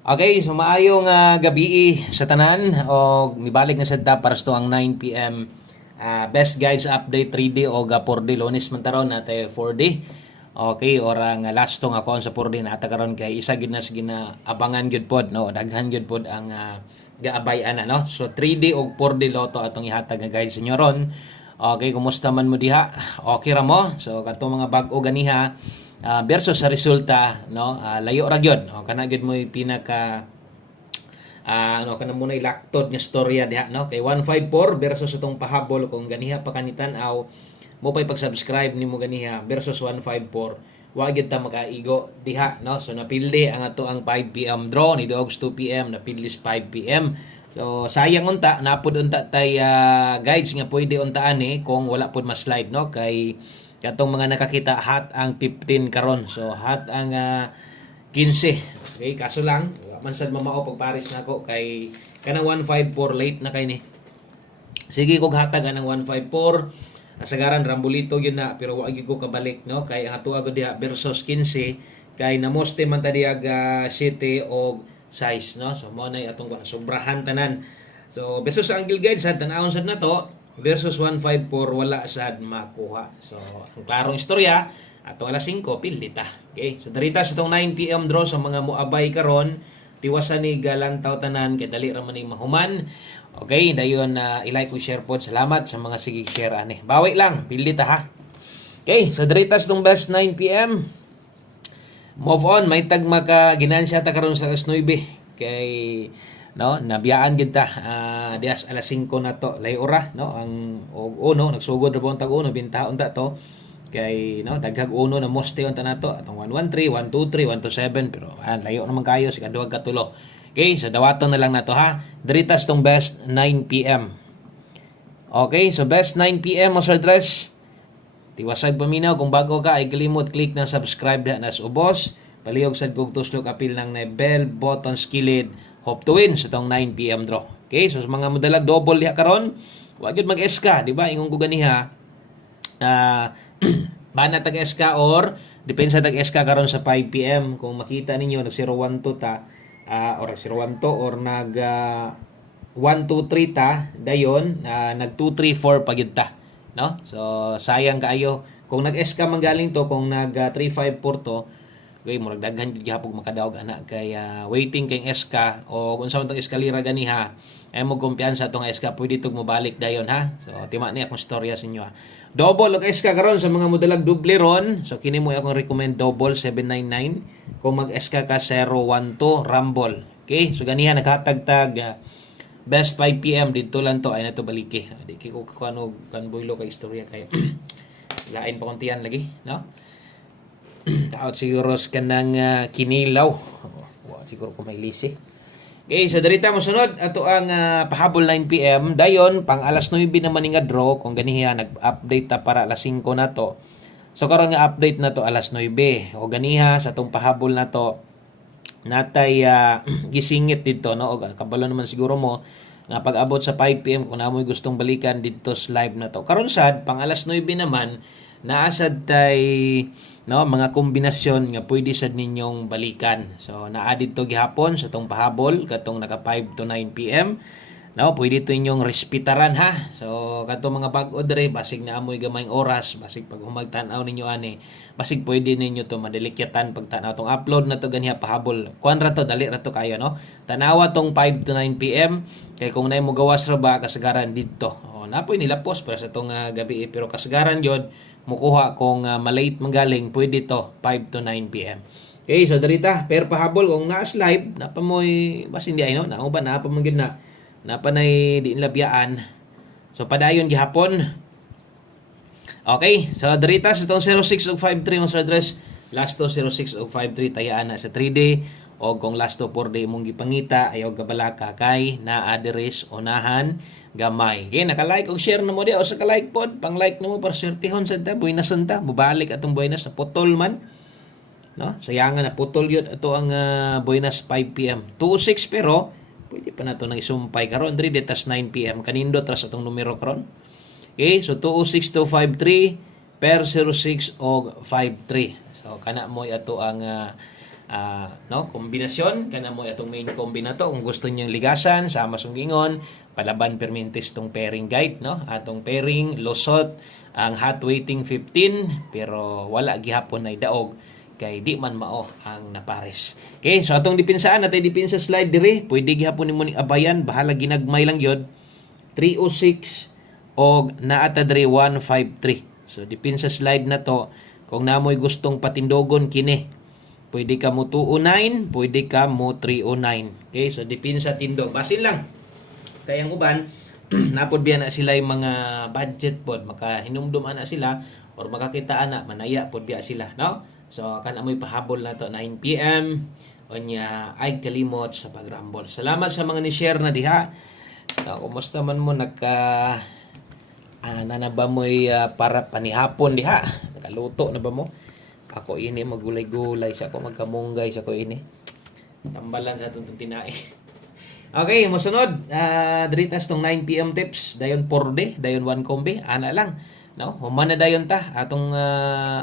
Okay, so maayong gabi sa tanan o nibalik na sad ta para sa ang 9 PM best guides update 3D o 4D Lunes man taron na 4D. Okay, orang last tong ako sa 4D na karon kay isa gid na sige na abangan gyud pod no, daghan gyud pod ang gaabay ana no. So 3D o 4D loto atong ihatag nga guide sa inyo ron. Okay, kumusta man mo diha? Okay ra mo? So katong mga bag-o ganiha versus sa resulta no, layo ra gyud kana gyud mo pinaka ano kana mo na ilaktod nga storya diha no kay 154 versus itong pahabol kung ganiha pa kanitan-aw mo pay pag-subscribe nimo ganiha versus 154 wa gyud ta makaigo diha no. So napildi ang ato ang 5 PM draw ni dogs 2 PM napidlis 5 PM. So sayang unta napud unta tay guides nga pwede untaan kung wala pud ma-slide no kay katong mga nakakita hot ang 15 karon. So hot ang 15. Okay, kaso lang man sad mamao pag Paris nako kay kanang 154 late na kay ni. Sige kog hatag anang 154. Asagaran Rambulito yun na pero wa gyud ko kabalik no kay ang ato agud diha versus 15 kay namoste man ta diha 7 og size no. So mo na atong sobrahan tanan. So versus ang Angle Guide sa tanawon sad nato versus 154 wala sad makuha. So ang klarong istorya atong alas 5 pildita. Okay? So darita sa itong 9 PM draw sa mga muabay karon tiwasan ni galantaw tanan kay dali ra man ni mahuman. Okay, dayon i-like o share pod. Salamat sa mga sige share ani. Bawi lang, pildita ha. Okay, so darita sa itong best 9 PM. Move on, may tag maka ginansya ta karon sa alas 9 kay no nabiyaan gid ta dias alas 5 na to lay ora no ang uno nagsugod ra tag uno bintaon ta to kay no daghag uno na moste unta nato atong 113 123 127 pero layo naman kayo sa kaduhag katulo. Okay, so dawaton na lang nato ha. Diritas tong best 9 PM. Okay, so best 9 PM mo sir dress. Tiwasag paminaw kung bago ka ay kalimot click na subscribe na nas ubos. Palihog sad kog tuslok apil ng bell button skilled. Hope to win sa tong 9 PM draw. Okay, so sa mga modalag double diha karon, wa gyud mag-SK, di ba? Ingon ko ganiha. Bana tag SK or depensa tag SK karon sa 5 PM kung makita ninyo nag 012 ta or 012 or nag 123 ta dayon nag 234 pagyud ta no. So sayang kaayo kung nag SK man galing to kung nag 354 to. Okay, murag daghan gyud gihapon makadaog ana kay waiting kay SK o kung sa tong eskalera ganiha ay mo kumpiyansa tong SK pwede tug mobalik dayon ha. So tima ni akong storya sa inyo ha. Double og SK karon sa mga modelag doble ron. So kini mo akong recommend double 799 kung mag SK ka 012 Rumble. Okay, so ganiha naghatag-tag best 5 PM dito lang to ay nato baliki. Di ko kuno kanboylo kay istorya kay lain pa kontian lagi no. Taot siguro sa kanang kinilaw. Wow, siguro ko may lisi. Okay, so darita mo sunod ato ang pahabol 9 PM dayon pang alas 9 naman nga draw kung ganiha nag-update ta para alas 5 na to. So karon nga update na to alas 9 o ganiha sa tong pahabol na to natay gisingit dito no o kabalo naman siguro mo nga pag-abot sa 5 PM kung namoy gustong balikan dito sa live na to. Karon sad pang alas 9 naman naasad tay no mga kombinasyon nga pwede sad ninyong balikan. So naa dito gihapon sa tong pahabol katong naka 5 to 9 PM. No, pwede to inyong respetaran ha. So kato mga bag-o dre basig na amoy gamayng oras, basig pag humagtan-aw ninyo ani, basig pwede ninyo to madilikyatan pagtan-aw tong upload na to ganiha pahabol. Kuan ra to dali ra to kayo no. Tanawa tong 5 to 9 PM kay kung nay mo gawas ra ba kasagaran didto. Napoy nila post para sa tong gabi pero kasagaran jud mukuha kung malate manggaling pwede to 5 to 9 PM. Okay, so darita per pahabol kung naas live napamoy basin di ay no na uban na pa man na napanay di labyaan. So padayon gihapon. Okay, so darita sa tong 06 ug 53 mo sa address last to 06 ug 53 tayaan na sa 3D o kung last to 4D mong gipangita ayaw gabalaka kay naa address unahan gamay. Okay, naka-like o share na mo di o sa ka-like pod, pang-like na mo para swertihon sa ta, buhay na santa, bubalik atong buhay na sa putol man. No? Sayangan na putol yun ato ang buhay na sa 5 PM. 206 pero pwede pa na ito nang isumpay karon diri detas 9 PM kanindo tras atong numero karon. Okay, so 206 to 53 per 06 og 53. So kana mo ato ang no, kombinasyon kana mo atong main kombinato kung gusto niyo ligasan sama sunggingon palaban permintis tong pairing guide, no, atong pairing losot ang hot waiting 15 pero wala gihapon na daog kay di man mao ang napares. Okay, so atong dipinsaan natay dipinsa slide diri, pwede gihapon nimo ni abayan, bahala ginagmay lang yod 306 og naata diri 153. So dipinsa slide na to kung namoy gustong patindogon kini. Pwede ka mo 209, pwede ka mo 309. Okay, so dipin sa tindog. Basin lang. Kaya ang uban, napod biya na sila yung mga budget pod, makahinumdum na sila or makakitaan na manaya pod biya sila, no? So kan amoy pahabol na to 9 PM onya ay kalimot sa pagrambol. Salamat sa mga ni-share na diha. Kumusta man mo nanaba mo'y para panihapon diha? Nakaluto na ba mo? Ako ini magulay-gulay sa ako magkamunggay sa ko ini. Tambalan sa atong tinae. Okay, mosunod. Diritas tong 9 PM tips, dayon 4D, dayon 1 kombi, ana lang. No, humana dayon ta atong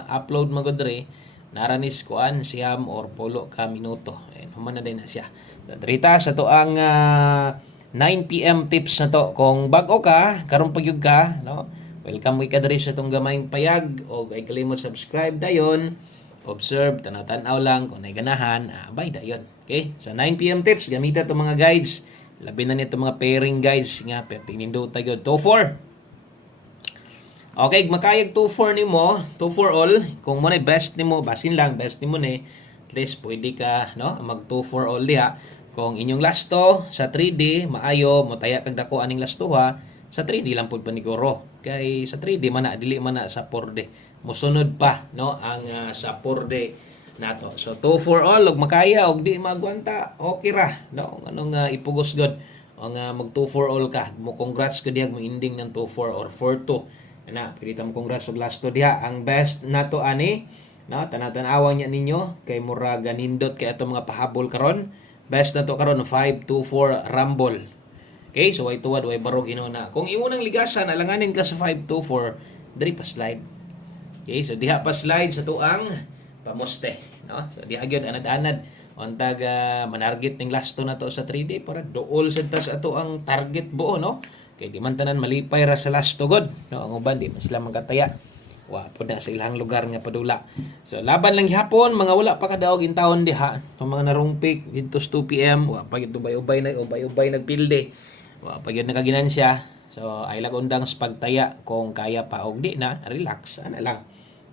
upload magudre. Naranis kuan siyam or polo ka minuto. Humana din na siya. Diritas ato ang 9 PM tips na to. Kung bag-o ka, karon pagyud ka, no? Welcome ka diri sa itong gamayng payag o ay kalimot subscribe dayon. Observe, tanaw-tanaw lang kung may ganahan, abay dayon. Okay? So 9 PM tips, gamita itong mga guides. Labi na nito mga pairing guides nga, pero tingnindo tayo 2-4. Okay, makayag 2-4 nimo, 2-4 all. Kung mo na best nimo, basin lang, best nimo ni, at least pwede ka, no, mag 2-4 all diha. Kung inyong lasto sa 3D, maayo, motaya kag dako aning lastuha, sa 3D lang pud paniguro. Kay sa 3D man na dili man na sa 4D. Mosunod pa, no, ang sa 4D nato. So 2-4 all og makaya og di magwanta, okay ra, no. Anong ipugos god ang mag 2-4 all ka. Mo congrats ka diha mo ending ng 2-4 or 4-2. Na, pwede ta mo congrats og lasto diha. Ang best nato ani, no, tanatan-awang niya ninyo kay mura ganindot kay ato mga pahabol karon. Best nato karon 5-2-4 rumble. Okay, so way tuwad, way barog na. Kung imo nang ligasan, alanganin ka sa 5-2-4, diri pa slide. Okay, so diha pa slide sa tuang pamoste, no? So diha gyud anad-anad untag manarget ning lasto na to sa 3D para duol sad ta sa ato ang target buo, no? Kay di man tanan malipay ra sa lasto god, no? Ang uban di man sila magkataya. Wa pod na sa ilang lugar nga padula. So laban lang gihapon, mga wala pa kadaog in taon diha. Ang mga narumpik dito 2 PM, wa pa gid ubay-ubay nagpilde. Wa pa gyud nakaginansya. So ay lag undang sa pagtaya kung kaya pa og di na relax ana lang.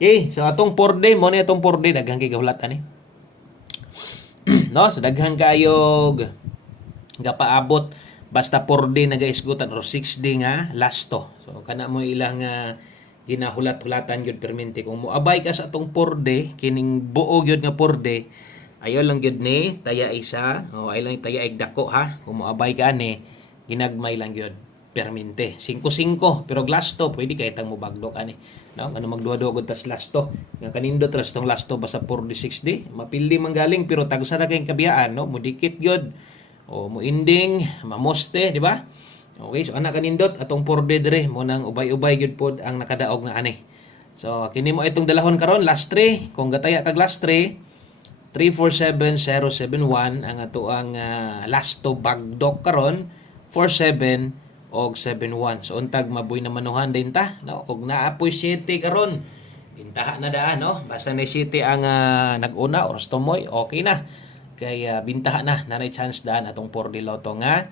Okay, so atong 4D mo ni atong 4D daghang kay gahulat ani. No, so daghang kayo gapaabot basta 4D nagaisgutan or 6D nga lasto. So kana mo ilang ginahulat-hulatan gyud permente kung moabay ka sa atong 4D kining buo gyud nga 4D ayo lang gyud ni taya isa o ay lang taya ig dako ha. Kung moabay ka ani ginagmay lang yun permente 5-5 pero lasto pwede kay tang mobagdok ani, no, ano magduha-duha gud tas lasto nga kanindo tas tong lasto basta 4D 6D mapildi man galing pero tagsa ra kay kabiyaan, no, mudikit gyud o mo ending mamoste, di ba? Okay, so ana kanindot atong 4D dire mo nang ubay-ubay gyud pod ang nakadaog na ani. So kini mo itong dalahon karon last 3 kung gataya kag last 3 347071 ang ato ang lasto bagdok karon 47 og 71. So untag mabuy na manuhan din ta, no? Og naapoy 7 karon. Bintaha na daan, no? Basta na 7 ang nag-una or stomoy, okay na. Kay bintaha na nanay chance daan atong 4D Lotto nga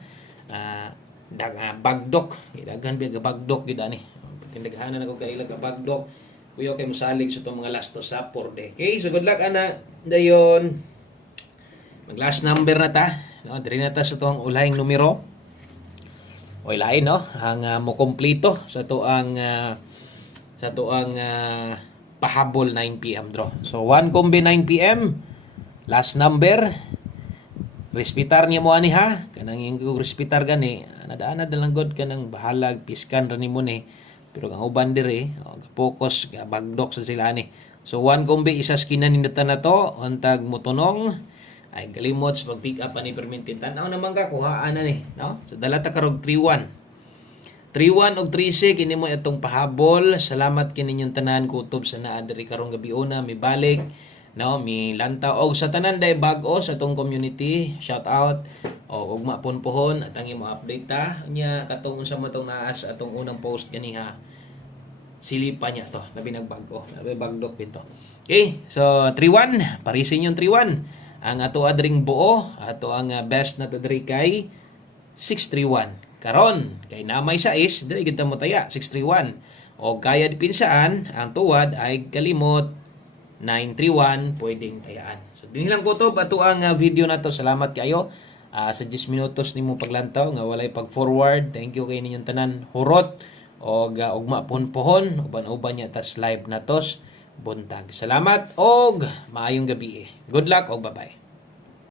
bagdok. Daghan biya bagdok gid ani. Tindaghanan ako kay ilag bagdok. Kuyo kay mosalig sa itong mga lasto sa 4D. Okay, so good luck ana. Dayon. Mag last number na ta. No, diri na ta sa itong ulahing numero. O lain, no, ang mo kompleto sa to ang pahabol 9 PM draw. So 1 kombi 9 PM last number respetar niya mo ani ha kanang yung respetar gani nadaan na lang god kanang bahalag piskan ra nimo ni pero ang uban dire focus bagdok sa sila ni. So 1 kombi isa skinan nindutan na to untag motunong ay galimot sa pag-pick up ani permintin tanaw naman ka kuhaan na ni, no? So dala ta karog 3-1 og 3-6 kini mo itong pahabol. Salamat kini ninyong tanan kutob sa naa diri karong gabi una mi balik no, mi lantaw og sa tanan day bag-o sa tong community, shout out o ugma punpuhon at ang imo update ta nya katong unsa mo tong naas atong unang post kaniha silipa niya to labi nagbago labi bagdok pito. Okay, so 3-1 parisin yung 3-1 ang ato adring buo ato ang best na to diri kay 631 karon kay namay sa is dili kita mo taya 631 o kaya dipinsaan ang tuwad ay kalimot 931 pwedeng tayaan. So dinhi lang kutob ato ang video na to. Salamat kayo sa 10 minutos nimo paglantaw nga walay pag forward. Thank you kay ninyong tanan hurot og ugma pohon uban-uban nya tas live na tos buntag. Salamat og maayong gabi. Good luck og bye-bye.